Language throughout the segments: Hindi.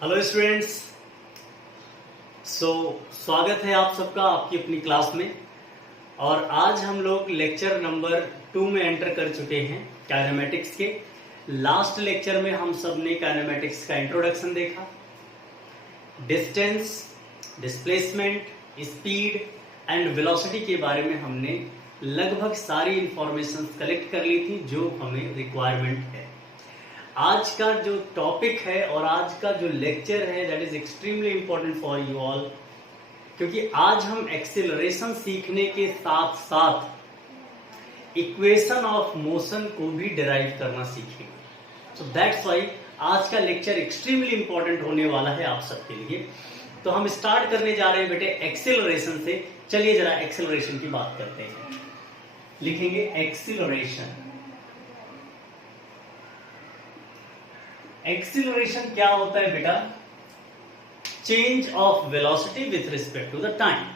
Hello students. स्वागत है आप सबका आपकी अपनी क्लास में। और आज हम लोग लेक्चर नंबर 2 में एंटर कर चुके हैं काइनेमेटिक्स के। लास्ट लेक्चर में हम सब ने काइनेमेटिक्स का इंट्रोडक्शन देखा, distance, displacement, speed and velocity के बारे में हमने लगभग सारी इंफॉर्मेशन कलेक्ट कर ली थी जो हमें रिक्वायरमेंट है। आज का जो टॉपिक है और आज का जो लेक्चर है that is extremely important for you all, क्योंकि आज हम एक्सेलरेशन सीखने के साथ साथ इक्वेशन ऑफ मोशन को भी डिराइव करना सीखेंगे। सो दैट्स वाई आज का लेक्चर एक्सट्रीमली इंपॉर्टेंट होने वाला है आप सबके लिए। तो हम स्टार्ट करने जा रहे हैं बेटे एक्सेलरेशन से। चलिए जरा एक्सेलरेशन की बात करते हैं। लिखेंगे एक्सेलरेशन। एक्सीलरेशन क्या होता है बेटा? Change of velocity with respect to the time,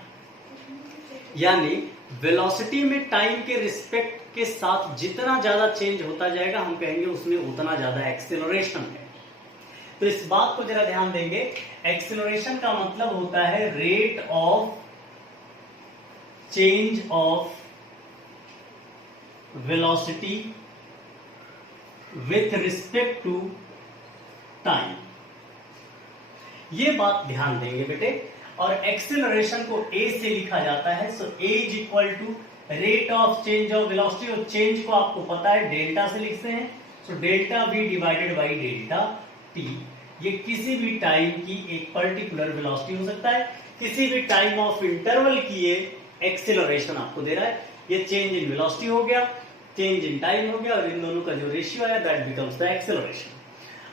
यानी वेलोसिटी में टाइम के रिस्पेक्ट के साथ जितना ज्यादा चेंज होता जाएगा हम कहेंगे उसमें उतना ज्यादा एक्सीलरेशन है। तो इस बात को जरा ध्यान देंगे। एक्सीलरेशन का मतलब होता है rate of change of velocity with respect to time. ये बात ध्यान देंगे बेटे। और एक्सेलरेशन को ए से लिखा जाता है। So a is equal to rate of change of velocity, और चेंज को आपको पता है डेल्टा से लिखते हैं। So delta v divided by delta t. ये किसी भी टाइम की एक पर्टिकुलर वेलोसिटी हो सकता है, किसी भी टाइम ऑफ इंटरवल की ये एक्सेलरेशन आपको दे रहा है। ये चेंज इन वेलोसिटी हो गया, चेंज इन टाइम हो गया, और इन दोनों का जो रेशियो है दैट बिकम्स द एक्सेलरेशन।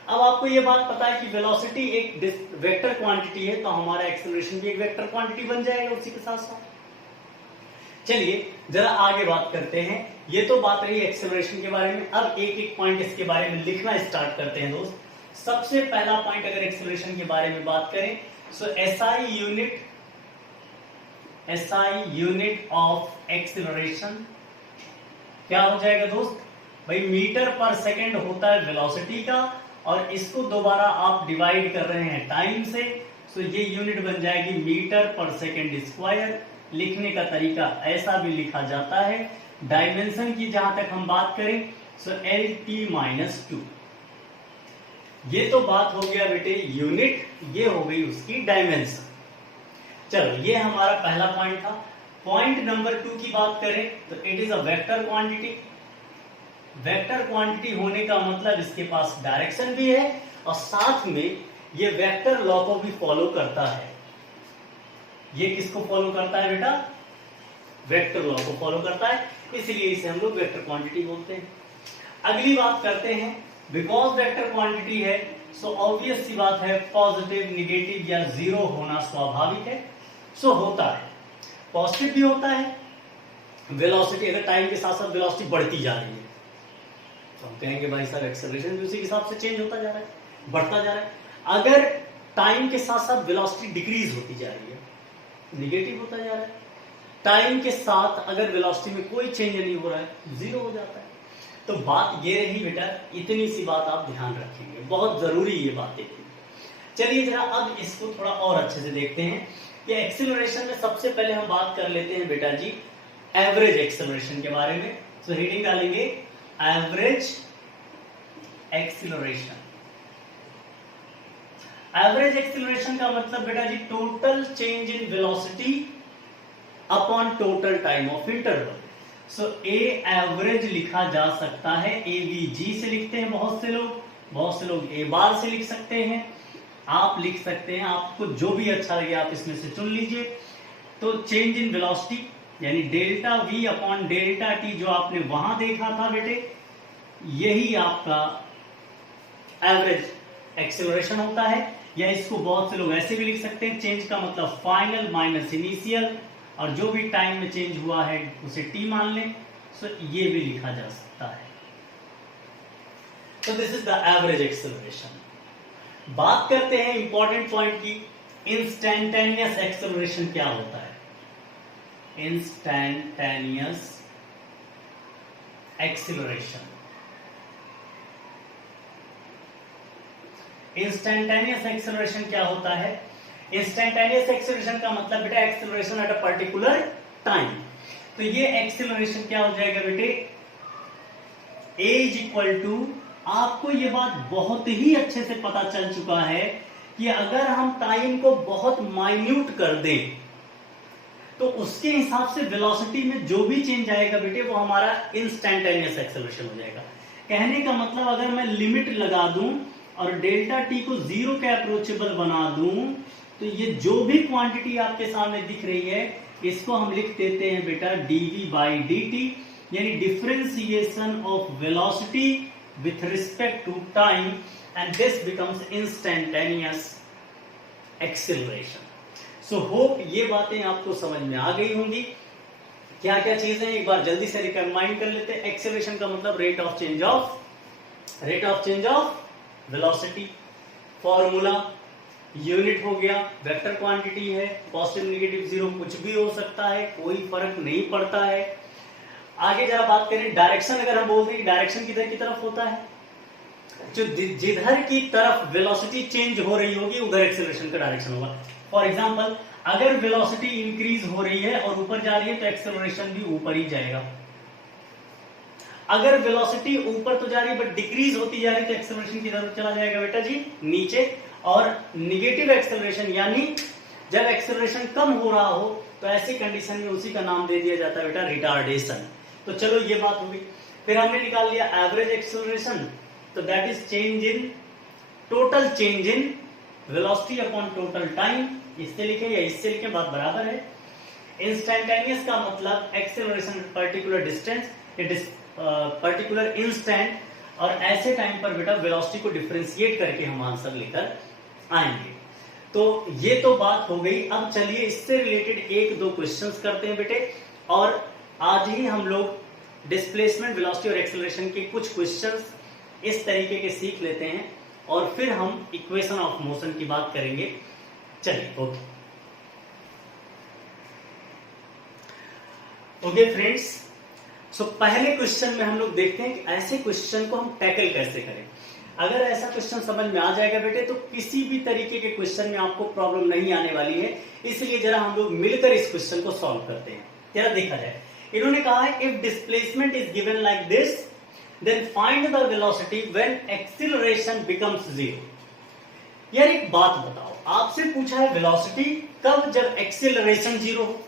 अब आपको ये बात पता है कि वेलोसिटी एक वेक्टर क्वांटिटी है, तो हमारा एक्सेलरेशन भी एक वेक्टर क्वांटिटी बन जाएगा उसी के साथ साथ। चलिए जरा आगे बात करते हैं। ये तो बात रही एक्सेलरेशन के बारे में। अब एक एक पॉइंट इसके बारे में लिखना स्टार्ट करते हैं दोस्त। सबसे पहला पॉइंट अगर एक्सेलरेशन के बारे में बात करें, सो एसआई यूनिट ऑफ एक्सेलरेशन क्या हो जाएगा दोस्त? भाई मीटर पर सेकेंड होता है वेलोसिटी का, और इसको दोबारा आप डिवाइड कर रहे हैं टाइम से। सो ये यूनिट बन जाएगी मीटर पर सेकेंड स्क्वायर। लिखने का तरीका ऐसा भी लिखा जाता है। डायमेंशन की जहां तक हम बात करें, सो LT-2। ये तो बात हो गया बेटे यूनिट, ये हो गई उसकी डायमेंशन। चलो ये हमारा पहला पॉइंट था। पॉइंट नंबर 2 की बात करें तो it is a vector quantity. Vector quantity होने का मतलब इसके पास डायरेक्शन भी है, और साथ में ये वेक्टर लॉ को भी फॉलो करता है। ये किसको फॉलो करता है बेटा? वेक्टर लॉ को फॉलो करता है, इसलिए इसे हम लोग वेक्टर क्वांटिटी बोलते हैं। अगली बात करते हैं, बिकॉज वेक्टर क्वांटिटी है सो ऑब्वियस सी बात है पॉजिटिव, निगेटिव या जीरो होना स्वाभाविक है। सो होता है, पॉजिटिव भी होता है। वेलोसिटी अगर टाइम के साथ साथ वेलोसिटी बढ़ती जा रही है तो हम कहेंगे भाई साहब एक्सेलरेशन भी उसी के हिसाब से चेंज होता जा रहा है, बढ़ता जा रहा है। अगर टाइम के साथ साथ वेलोसिटी डिक्रीज होती जा रही है, निगेटिव होता जा रहा है। टाइम के साथ अगर वेलोसिटी में कोई चेंज नहीं हो रहा है, जीरो हो जाता है। तो बात ये रही बेटा, इतनी सी बात आप ध्यान रखेंगे, बहुत जरूरी ये बातें थी। चलिए जरा अब इसको थोड़ा और अच्छे से देखते हैं कि एक्सेलरेशन में सबसे पहले हम बात कर लेते हैं बेटा जी एवरेज एक्सेलरेशन के बारे में। तो हेडिंग डालेंगे एवरेज एक्सीलरेशन। एवरेज एक्सीलरेशन का मतलब बेटा जी total change in velocity upon total time of interval. So a average लिखा जा सकता है, AVG से लिखते हैं बहुत से लोग ए बार से लिख सकते हैं, आप लिख सकते हैं, आपको जो भी अच्छा लगे आप इसमें से चुन लीजिए। तो चेंज इन वेलोसिटी यानी delta V upon delta T जो आपने वहां देखा था बेटे, यही आपका एवरेज एक्सेलरेशन होता है। या इसको बहुत से लोग ऐसे भी लिख सकते हैं, चेंज का मतलब फाइनल माइनस इनिशियल, और जो भी टाइम में चेंज हुआ है उसे T मान लें। सो ये भी लिखा जा सकता है। तो this is the average acceleration. बात करते हैं इंपॉर्टेंट पॉइंट की, इंस्टैंटेनियस एक्सेलरेशन क्या होता है? Instantaneous acceleration. इंस्टेंटेनियस एक्सेलरेशन क्या होता है? इंस्टेंटेनियस एक्सेलरेशन का मतलब बेटा acceleration at a particular time. तो ये एक्सेलरेशन क्या हो जाएगा बेटे? A इज इक्वल टू, आपको ये बात बहुत ही अच्छे से पता चल चुका है कि अगर हम टाइम को बहुत माइन्यूट कर दें तो उसके हिसाब से वेलोसिटी में जो भी चेंज आएगा बेटे वो हमारा इंस्टेंटेनियस एक्सेलरेशन हो जाएगा। कहने का मतलब अगर मैं लिमिट लगा दूं और डेल्टा टी को जीरो के अप्रोचेबल बना दूं तो ये जो भी क्वांटिटी आपके सामने दिख रही है इसको हम लिख देते हैं बेटा dv बाई dt, यानी differentiation of velocity with respect to time, and this becomes instantaneous acceleration. So hope ये बातें आपको समझ में आ गई होंगी। क्या क्या चीजें एक बार जल्दी से रिकमाइंड कर लेते हैं। एक्सेलरेशन का मतलब rate of change of velocity, formula unit हो गया, वेक्टर क्वांटिटी है, पॉजिटिव नेगेटिव जीरो कुछ भी हो सकता है, कोई फर्क नहीं पड़ता है। आगे जरा बात करें डायरेक्शन, अगर हम बोलते हैं कि डायरेक्शन किधर की तरफ होता है, जो जिधर की तरफ वेलोसिटी चेंज हो रही होगी उधर एक्सेलरेशन का डायरेक्शन होगा। फॉर एग्जांपल अगर वेलोसिटी इंक्रीज हो रही है और ऊपर जा रही है तो एक्सेलरेशन भी ऊपर ही जाएगा। अगर वेलोसिटी ऊपर तो जा रही है बट डिक्रीज होती जा रही है तो एक्सेलरेशन किधर चला जाएगा बेटा जी? नीचे। और निगेटिव एक्सेलरेशन यानी जब एक्सेलरेशन कम हो रहा हो तो ऐसी कंडीशन में उसी का नाम दे दिया जाता है बेटा रिटार्डेशन। तो चलो ये बात होगी। फिर हमने निकाल लिया एवरेज एक्सेलरेशन, तो that is change in total change in velocity upon total time. इससे लिखे या इससे लिखे बात बराबर है। इंस्टेंटेनियस का मतलब acceleration particular distance, particular instant, और ऐसे टाइम पर बेटा वेलोसिटी को डिफरेंशिएट करके हम आंसर लेकर आएंगे। तो ये तो बात हो गई। अब चलिए इससे रिलेटेड एक दो क्वेश्चंस करते हैं बेटे, और आज ही हम लोग डिस्प्लेसमेंट, वेलोसिटी और एक्सेलरेशन के कुछ क्वेश्चंस इस तरीके के सीख लेते हैं और फिर हम इक्वेशन ऑफ मोशन की बात करेंगे। चलिए ओके फ्रेंड्स, सो पहले क्वेश्चन में हम लोग देखते हैं कि ऐसे क्वेश्चन को हम टैकल कैसे करें। अगर ऐसा क्वेश्चन समझ में आ जाएगा बेटे तो किसी भी तरीके के क्वेश्चन में आपको प्रॉब्लम नहीं आने वाली है। इसलिए जरा हम लोग मिलकर इस क्वेश्चन को सॉल्व करते हैं। जरा देखा जाए, इन्होंने कहा है if displacement is given like this then find the velocity when acceleration becomes zero. यार एक बात बताओ, आपसे पूछा है वेलोसिटी कब, जब एक्सीलरेशन जीरो हो,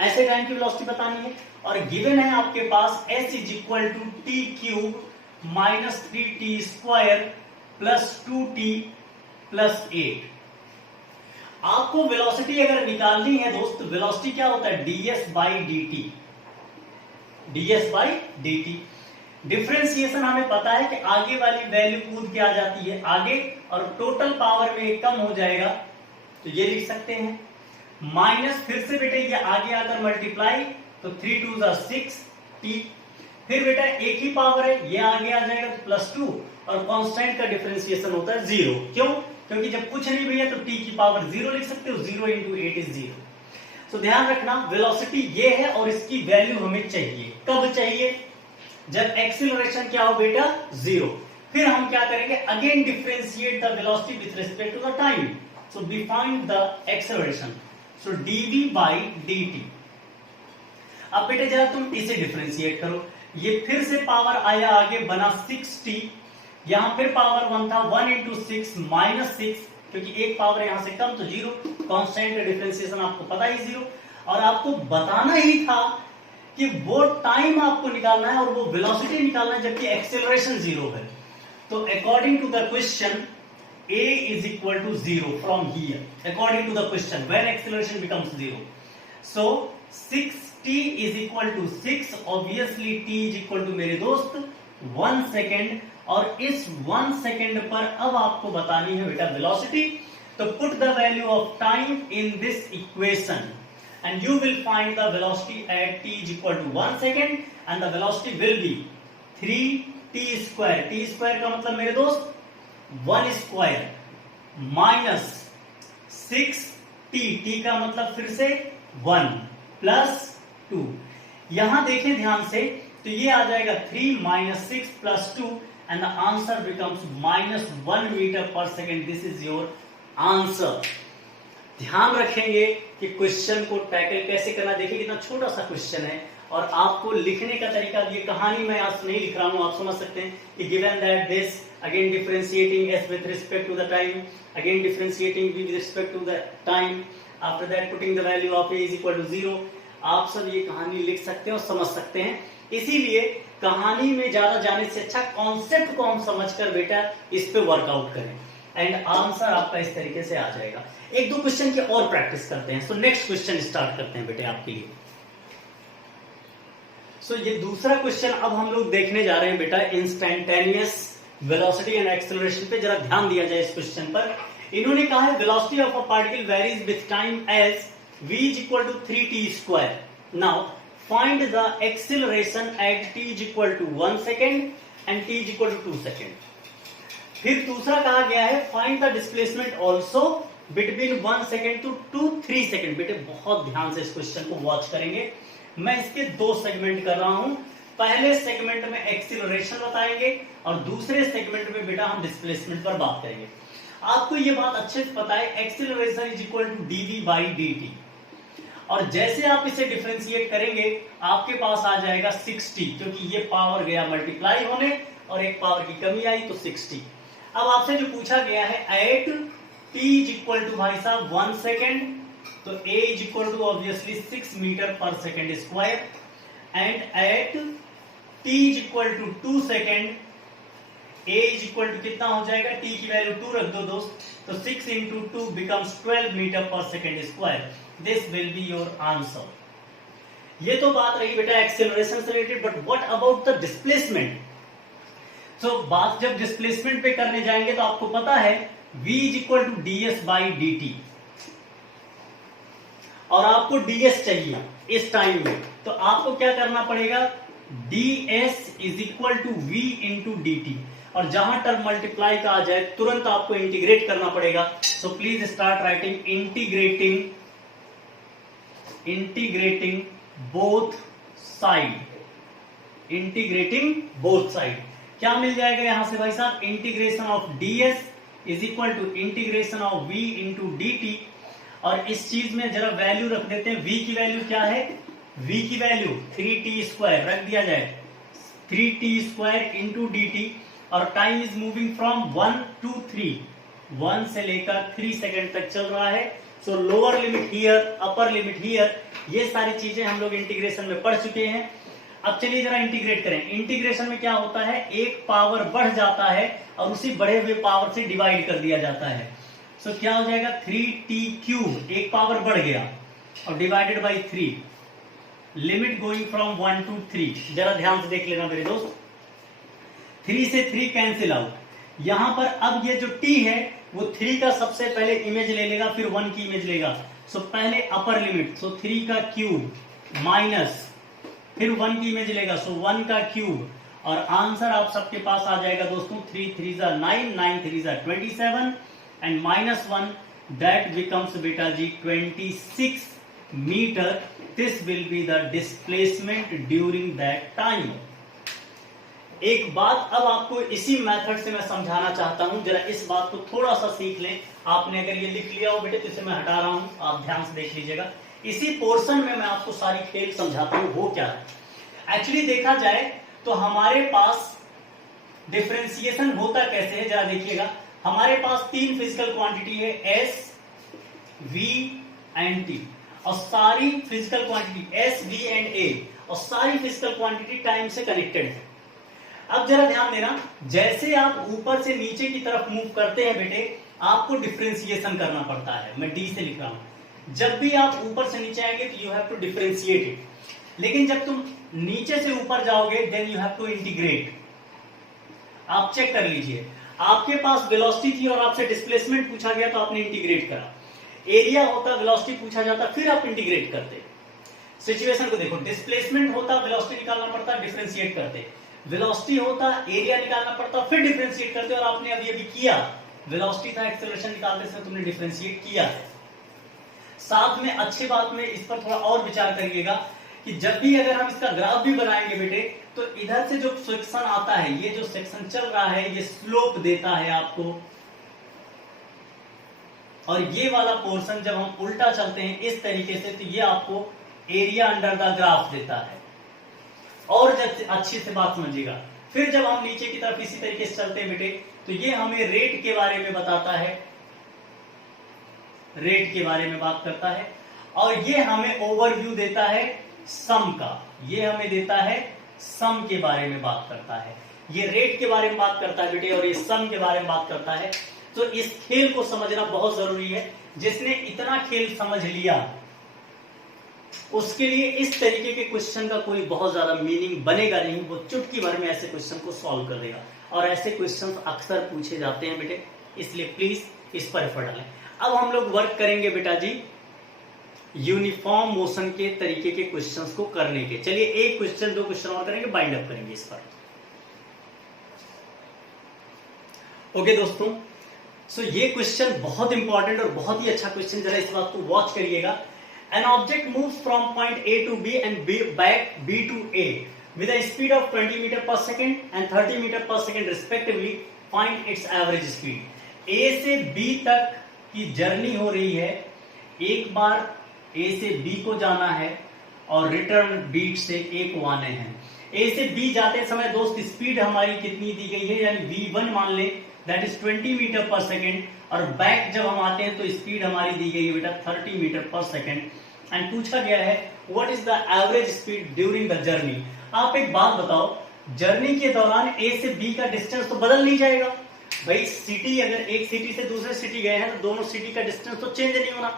ऐसे टाइम की वेलोसिटी बतानी है, और गिवन है आपके पास s is equal to t cube minus 3t square plus 2t plus 8। आपको वेलोसिटी अगर निकालनी है दोस्त, वेलोसिटी क्या होता है? ds by dt। डिफरेंशिएशन हमें पता है कि आगे वाली वैल्यू कूद के आ जाती है आगे, और टोटल पावर में कम हो जाएगा, तो ये लिख सकते हैं माइनस, फिर से बेटे ये आगे आकर मल्टीप्लाई, तो 3 2 6 t, फिर बेटा एक ही पावर है, ये आगे आ जाएगा तो प्लस 2, और कांस्टेंट का डिफरेंशिएशन होता है 0। क्यों? क्योंकि जब कुछ नहीं भैया तो t की पावर 0 लिख सकते हो, 0 इंटू 8 इज 0। तो ध्यान रखना वेलोसिटी ये है और इसकी वैल्यू हमें चाहिए। कब चाहिए? जब एक्सीलरेशन क्या हो बेटा? 0। फिर हम क्या करेंगे? Again differentiate the velocity with respect to the time. So we find the acceleration, so dv by dt। अब बेटे जरा तुम इसे डिफरेंशिएट करो, ये फिर से पावर आया आगे, बना 6t, यहां फिर पावर 1 था, 1 इंटू 6 माइनस 6, क्योंकि एक पावर यहां से कम तो 0, कांस्टेंट का डिफरेंशिएशन आपको पता ही 0, और आपको बताना ही था कि वो टाइम आपको निकालना है और वो वेलोसिटी निकालना है जबकि एक्सेलरेशन 0 है। तो according to the question a is equal to 0 from here, according to the question when acceleration becomes 0. So 6t is equal to 6, obviously t is equal to मेरे दोस्त 1 सेकेंड, और इस 1 सेकेंड पर अब आपको बतानी है बेटा वेलोसिटी। तो put the value of time in this equation and you will find the velocity at t is equal to 1 second and the velocity will be 3t square। t square का मतलब मेरे दोस्त 1 स्क्वायर माइनस 6t, t का मतलब फिर से 1 प्लस 2। यहां देखें ध्यान से, तो ये आ जाएगा 3 minus 6 plus 2, and the answer becomes -1 meter per second. This is your answer. ध्यान रखेंगे कि क्वेश्चन को टैकल कैसे करना। देखिए कितना छोटा सा क्वेश्चन है और आपको लिखने का तरीका, ये कहानी मैं आज नहीं लिख रहा हूं, आप समझ सकते हैं कि given that this, again differentiating s with respect to the time, again differentiating v with respect to the time, after that putting the value of a is equal to 0. आप सब ये कहानी लिख सकते हैं और समझ सकते हैं। इसीलिए कहानी में ज्यादा जाने से अच्छा कॉन्सेप्ट को हम समझकर बेटा इस पे वर्कआउट करें एंड आंसर आपका इस तरीके से आ जाएगा। एक दो क्वेश्चन की और प्रैक्टिस करते हैं। सो नेक्स्ट क्वेश्चन स्टार्ट करते हैं बेटे आपके लिए। सो ये दूसरा क्वेश्चन अब हम लोग देखने जा रहे हैं बेटा इंस्टेंटेनियस वेलोसिटी एंड एक्सेलरेशन पे। जरा ध्यान दिया जाए इस क्वेश्चन पर। इन्होंने कहा है velocity of a particle varies with time as v is equal to 3t square. Now find the acceleration at t is equal to 1 second and t is equal to 2 second. फिर दूसरा कहा गया है find the displacement also between 1 second to 3 second. बेटे बहुत ध्यान से इस क्वेश्चन को वॉच करेंगे। मैं इसके दो सेगमेंट कर रहा हूं। पहले सेगमेंट में एक्सीलरेशन बताएंगे और दूसरे सेगमेंट में बेटा हम डिस्प्लेसमेंट पर बात करेंगे। आपको ये बात अच्छे से पता है acceleration is equal to dv by dt, और जैसे आप इसे डिफरेंशिएट करेंगे आपके पास आ जाएगा 60, क्योंकि ये पावर गया मल्टीप्लाई होने और एक पावर की कमी आई तो 60। अब आपसे जो पूछा गया है at t is equal to भाई साहब 1 सेकेंड, तो a is equal to obviously 6 metre पर second square, and at t is equal to 2 second a is equal to कितना हो जाएगा, t की वैल्यू 2 रख दो दोस्त, तो 6 इंटू 2 बिकम्स 12 मीटर पर second square. This will be your answer. ये तो बात रही बेटा एक्सेलरेशन से related, but what about the displacement. तो बात जब डिस्प्लेसमेंट पे करने जाएंगे तो आपको पता है v is equal to ds by dt, और आपको ds चाहिए इस टाइम में, तो आपको क्या करना पड़ेगा, ds is equal to v into dt, और जहां टर्म मल्टीप्लाई का आ जाए तुरंत आपको इंटीग्रेट करना पड़ेगा। So please start writing integrating both side, integrating both side. क्या मिल जाएगा यहां से भाई साहब, integration of ds is equal to integration of v into dt, और इस चीज में जरा वैल्यू रख देते हैं। v की वैल्यू क्या है, v की वैल्यू 3t स्क्वायर रख दिया जाए, 3t स्क्वायर इंटू dt, और time is moving from 1 to 3, 1 से लेकर 3 सेकेंड तक चल रहा है। सो lower limit here, upper limit here, ये सारी चीजें हम लोग इंटीग्रेशन में पढ़ चुके हैं। अब चलिए जरा इंटीग्रेट करें। इंटीग्रेशन में क्या होता है, एक पावर बढ़ जाता है और उसी बढ़े हुए पावर से डिवाइड कर दिया जाता है। सो क्या हो जाएगा, 3t क्यूब, एक पावर बढ़ गया और divided by 3, limit going from 1 to 3। जरा ध्यान से देख लेना मेरे दोस्त, 3 से 3 कैंसिल आउट। यहां पर अब ये जो t है वो 3 का सबसे पहले इमेज ले लेगा, फिर 1 की इमेज लेगा। सो पहले अपर लिमिट, सो 3 का क्यूब माइनस, फिर 1 की इमेज लेगा, सो 1 का क्यूब, और आंसर आप सबके पास आ जाएगा दोस्तों 3 3 जा 9, 9 3 जा 27, एंड -1 दैट बिकम्स बेटा जी 26 metre. This will be the displacement during that time. एक बात अब आपको इसी मेथड से मैं समझाना चाहता हूं, जरा इस बात को थोड़ा सा सीख लें। आपने अगर ये लिख लिया हो बेटे तो इसे मैं हटा रहा हूं, आप ध्यान से देख लीजिएगा। इसी पोर्शन में मैं आपको सारी खेल समझाता हूं वो क्या है। एक्चुअली देखा जाए तो हमारे पास डिफरेंशिएशन होता कैसे है, जरा देखिएगा। हमारे पास 3 फिजिकल क्वांटिटी है, s, v एंड t, और सारी physical quantity s, v and a, और सारी फिजिकल क्वांटिटी टाइम से कनेक्टेड है। अब जरा ध्यान देना, जैसे आप ऊपर से नीचे की तरफ मूव करते हैं बेटे, आपको डिफरेंशिएशन करना पड़ता है। मैं डी से लिख रहा हूं। जब भी आप ऊपर से नीचे आएंगे तो you have to differentiate it, लेकिन जब तुम नीचे से ऊपर जाओगे then you have to integrate. आप चेक कर लीजिए, आपके पास वेलोसिटी थी और आपसे डिस्प्लेसमेंट पूछा गया तो आपने इंटीग्रेट करा। एरिया होता, वेलोसिटी पूछा जाता, फिर आप इंटीग्रेट करते। सिचुएशन को देखो, डिस्प्लेसमेंट होता, वेलोसिटी निकालना पड़ता, डिफरेंशिएट करते। वेलोसिटी होता, एरिया निकालना पड़ता, फिर डिफरेंशिएट करते, और आपने अभी अभी किया। वेलोसिटी था, एक्सेलरेशन निकालते समय तुमने डिफरेंशिएट किया है। साथ में अच्छी बात में इस पर थोड़ा और विचार करिएगा कि जब भी अगर हम इसका ग्राफ भी बनाएंगे बेटे, तो इधर से जो सेक्शन आता है, ये जो सेक्शन चल रहा है ये स्लोप देता है आपको, और ये वाला पोर्शन जब हम उल्टा चलते हैं इस तरीके से तो ये आपको एरिया अंडर द ग्राफ देता है। और जब अच्छी से बात समझिएगा, फिर जब हम नीचे की तरफ इसी तरीके से चलते हैं बेटे तो ये हमें रेट के बारे में बताता है, रेट के बारे में बात करता है, और ये हमें ओवरव्यू देता है सम का, ये हमें देता है सम के बारे में बात करता है। ये रेट के बारे में बात करता है बेटे और ये सम के बारे में बात करता है। तो इस खेल को समझना बहुत जरूरी है। जिसने इतना खेल समझ लिया उसके लिए इस तरीके के क्वेश्चन का कोई बहुत ज्यादा मीनिंग बनेगा नहीं, वो चुटकी भर में ऐसे क्वेश्चन को सॉल्व कर देगा। और ऐसे क्वेश्चन अक्सर पूछे जाते हैं बेटे, इसलिए प्लीज इस पर एफर्ट डालें। अब हम लोग वर्क करेंगे बेटा जी यूनिफॉर्म मोशन के तरीके के क्वेश्चंस को करने के। चलिए एक क्वेश्चन दो क्वेश्चन और करेंगे, बाइंड अप करेंगे इस पर। ओके दोस्तों, सो ये क्वेश्चन बहुत इंपॉर्टेंट और बहुत ही अच्छा क्वेश्चन, जरा इस बात को वॉच करिएगा। An object moves from point A to B and back B to A with a speed of 20 meter per second and 30 meter per second respectively. Find its average speed. A से B तक की जर्नी हो रही है, एक बार A से B को जाना है और रिटर्न B से A को आने हैं। A से B जाते समय दोस्त स्पीड हमारी कितनी दी गई है, यानी V1 मान ले, दैट इज 20 मीटर पर सेकेंड, और बैक जब हम आते हैं तो स्पीड हमारी दी गई है बेटा 30 मीटर पर सेकेंड। एंड पूछा गया है what is the average speed during the journey. आप एक बात बताओ, जर्नी के दौरान ए से बी का डिस्टेंस तो बदल नहीं जाएगा भाई। सिटी, अगर एक सिटी से दूसरे सिटी गए हैं तो दोनों सिटी का डिस्टेंस तो चेंज नहीं होना।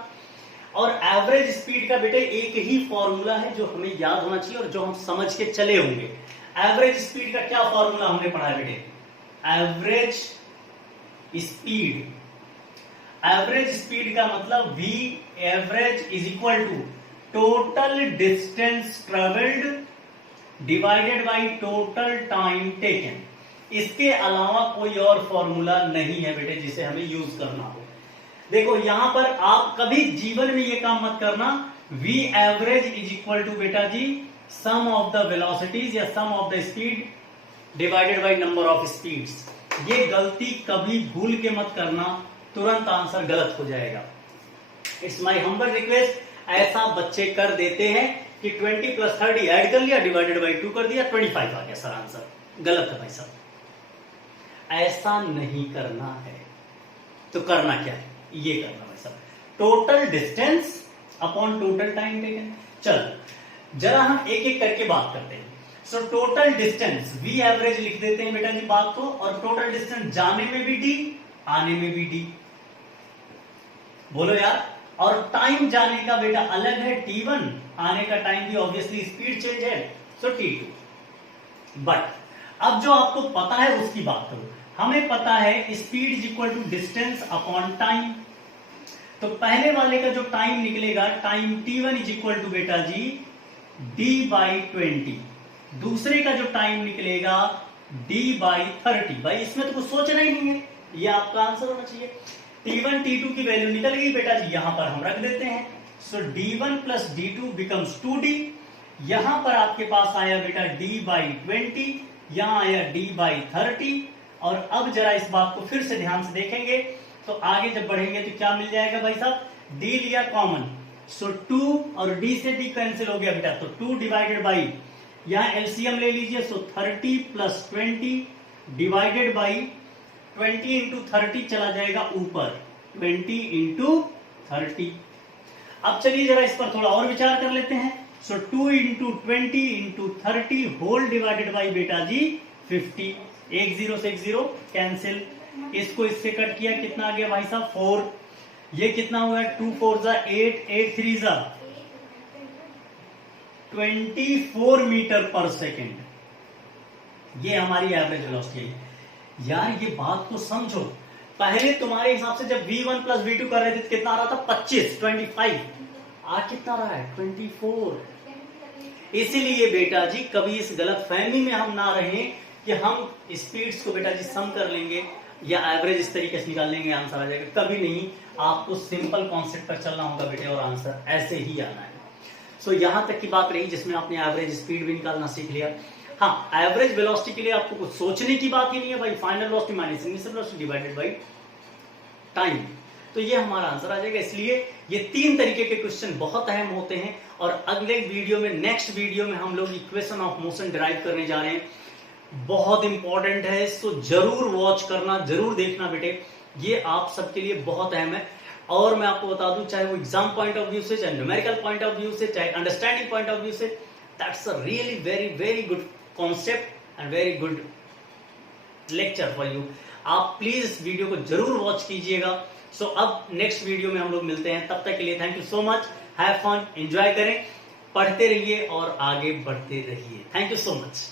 और एवरेज स्पीड का बेटे एक ही फॉर्मूला है जो हमें याद होना चाहिए और जो हम समझ के चले होंगे। एवरेज स्पीड का क्या फॉर्मूला हमने पढ़ा है बेटे? एवरेज स्पीड, एवरेज स्पीड का मतलब V average is equal to total distance travelled divided by total time taken. इसके अलावा कोई और फॉर्मूला नहीं है बेटे जिसे हमें यूज करना हो। देखो यहां पर आप कभी जीवन में ये काम मत करना, V average is equal to बेटा जी सम ऑफ द वेलोसिटीज या sum of the speed divided by number of speeds. ये गलती कभी भूल के मत करना, तुरंत आंसर गलत हो जाएगा। इट्स माई हम्बल रिक्वेस्ट, ऐसा बच्चे कर देते हैं कि 20 प्लस 30 ऐड कर लिया, डिवाइडेड बाई 2 कर दिया, 25 आ गया सर आंसर। गलत है भाई साहब, ऐसा नहीं करना है। तो करना क्या है, ये करना भाई साहब, total distance upon total time taken. चलो जरा हम एक एक करके बात करते हैं। So total distance V average लिख देते हैं बेटा जी बात को, और टोटल डिस्टेंस जाने में भी D, आने में भी D, बोलो यार। और टाइम जाने का बेटा अलग है T1, आने का टाइम भी ऑब्वियसली स्पीड चेंज है, सो T2। बट अब जो आपको पता है उसकी बात करो। हमें पता है speed is equal to distance upon time. तो पहले वाले का जो टाइम निकलेगा, time T1 is equal to बेटा जी D बाई 20। दूसरे का जो टाइम निकलेगा D बाई 30। भाई इसमें तो कुछ सोचना ही नहीं है, ये आपका आंसर होना चाहिए। T1 T2 की वैल्यू निकल गई बेटा जी, यहां पर हम रख देते हैं। सो D1 plus D2 becomes 2D। यहां पर आपके पास आया बेटा D बाई 20, यहां आया D बाई 30। और अब जरा इस बात को फिर से ध्यान से देखेंगे तो आगे जब बढ़ेंगे तो क्या मिल जाएगा भाई साहब, D लिया कॉमन, सो 2 और D से D कैंसिल हो गया बेटा, तो 2 डिवाइडेड बाई, यहां एलसीएम ले लीजिए, सो 30 प्लस 20 डिवाइडेड बाई 20 इंटू 30 चला जाएगा ऊपर, 20 इंटू 30। अब चलिए जरा इस पर थोड़ा और विचार कर लेते हैं। So 2 into 20 into 30 whole divided by बेटा जी 50। एक जीरो से एक जीरो कैंसिल, इसको इससे कट किया, कितना आ गया भाई साहब 4। ये कितना हुआ, 2 4 जा 8, 8 3 जा 24 मीटर पर सेकेंड। ये हमारी एवरेज वेलोसिटी है। यार ये बात को समझो, पहले तुम्हारे हिसाब से जब V1 प्लस V2 कर रहे थे तो कितना आ रहा था 25, 25, आज कितना रहा है 24। इसीलिए बेटा जी कभी इस गलत फहमी में हम ना रहें कि हम स्पीड्स को बेटा जी सम कर लेंगे या एवरेज इस तरीके से निकाल लेंगे आंसर आ जाएगा, कभी नहीं। आपको सिंपल कॉन्सेप्ट पर चलना होगा बेटे और आंसर ऐसे ही आना है। सो यहां तक की बात रही जिसमें आपने एवरेज स्पीड भी निकालना सीख लिया। हाँ, एवरेज वेलोसिटी के लिए आपको कुछ सोचने की बात ही नहीं है भाई, final velocity minus initial velocity divided by time. तो ये हमारा आंसर आ जाएगा। इसलिए ये 3 तरीके के क्वेश्चन बहुत अहम होते हैं और अगले वीडियो में, नेक्स्ट वीडियो में हम लोग इक्वेशन ऑफ मोशन डिराइव करने जा रहे हैं। बहुत इंपॉर्टेंट है, इसको जरूर वॉच करना, जरूर देखना बेटे, ये आप सबके लिए बहुत अहम है। और मैं आपको बता दूं, चाहे वो एग्जाम पॉइंट ऑफ व्यू से, चाहे न्यूमेरिकल पॉइंट ऑफ व्यू से, चाहे अंडरस्टैंडिंग पॉइंट ऑफ व्यू से, that's a really very very good concept and very good lecture for you. आप प्लीज इस वीडियो को जरूर वॉच कीजिएगा। सो अब नेक्स्ट वीडियो में हम लोग मिलते हैं, तब तक के लिए thank you so much, have fun, enjoy करें, पढ़ते रहिए और आगे बढ़ते रहिए। Thank you so much.